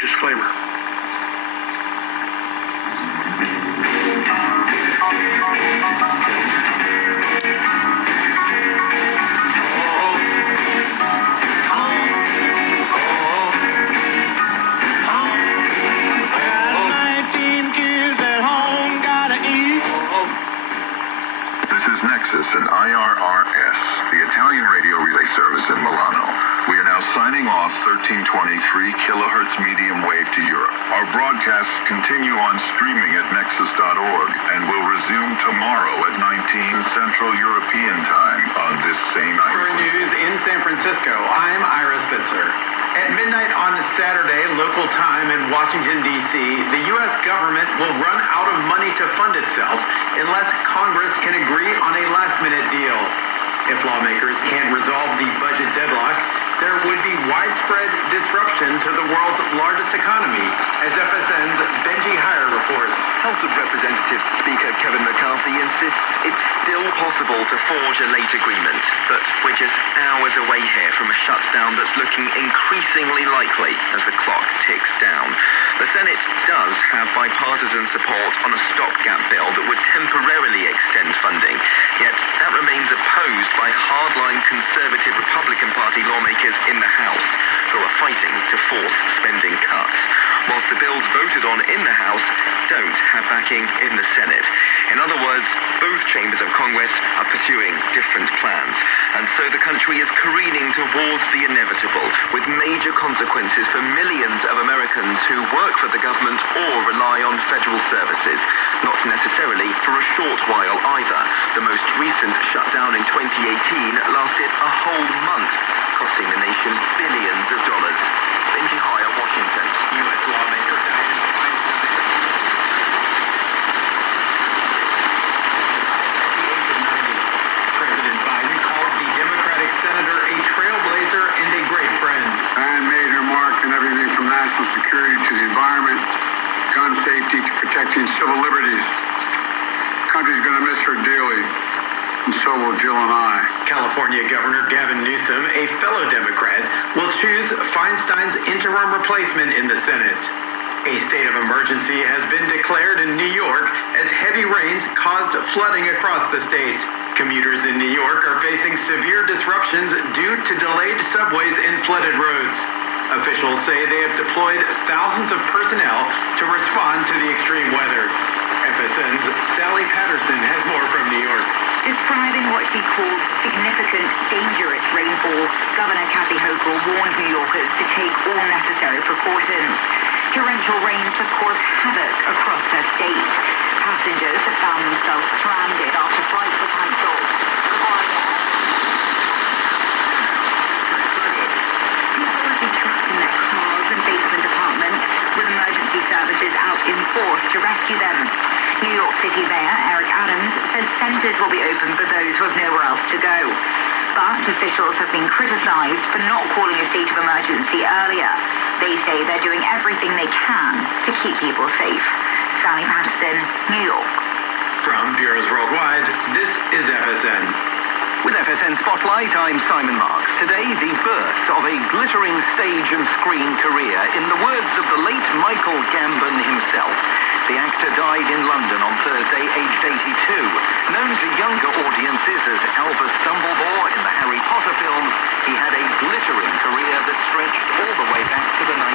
disclaimer. Nexus and IRRS, the Italian radio relay service in Milano. We are now signing off 1323 kilohertz medium wave to Europe. Our broadcasts continue on streaming at nexus.org and will resume tomorrow at 19 Central European Time on this same For news in San Francisco, I'm Irss. At midnight on Saturday, local time in Washington, D.C., the U.S. government will run out of money to fund itself unless Congress can agree on a last-minute deal. If lawmakers can't resolve the budget deadlock, there would be widespread disruption to the world's largest economy, as FSN's Benji Heyer reports. House of Representatives Speaker Kevin McCarthy insists it's still possible to forge a late agreement, but we're just hours away here from a shutdown that's looking increasingly likely as the clock ticks down. The Senate does have bipartisan support on a stopgap bill that would temporarily extend funding, yet that remains opposed by hardline conservative Republican Party lawmakers in the House, who are fighting to force spending cuts, whilst the bills voted on in the House don't have backing in the Senate. In other words, both chambers of Congress are pursuing different plans, and so the country is careening towards the inevitable, with major consequences for millions of Americans who work for the government or rely on federal services. Not necessarily for a short while either. The most recent shutdown in 2018 lasted a whole month, costing the nation billions of dollars. Benji Heyer, Washington. U.S. lawmaker President Biden called the Democratic senator a trailblazer and a great friend. Diane made her mark in everything from national security to the environment, gun safety to protecting civil liberties. The country's going to miss her dearly, and so will Jill and I. California Governor Gavin Newsom, a fellow Democrat, will choose Feinstein's interim replacement in the Senate. A state of emergency has been declared in New York as heavy rains caused flooding across the state. Commuters in New York are facing severe disruptions due to delayed subways and flooded roads. Officials say they have deployed thousands of personnel to respond to the extreme weather. FSN's Sally Patterson has more from New York. Describing what she called significant, dangerous rainfall, Governor Kathy Hochul warned New Yorkers to take all necessary precautions. Torrential rains have caused havoc across her state. Passengers have found themselves stranded after flights were cancelled. People have been trapped in their cars and basement apartments, with emergency services out in force to rescue them. New York City Mayor Eric Adams says centers will be open for those who have nowhere else to go. But officials have been criticized for not calling a state of emergency earlier. They say they're doing everything they can to keep people safe. Sally Patterson, New York. From Bureaus Worldwide, this is FSN. With FSN Spotlight, I'm Simon Marks. Today, the birth of a glittering stage and screen career in the words of the late Michael Gambon himself. The actor died in London on Thursday, aged 82. Known to younger audiences as Albus Dumbledore in the Harry Potter films, he had a glittering career that stretched all the way back to the 19th.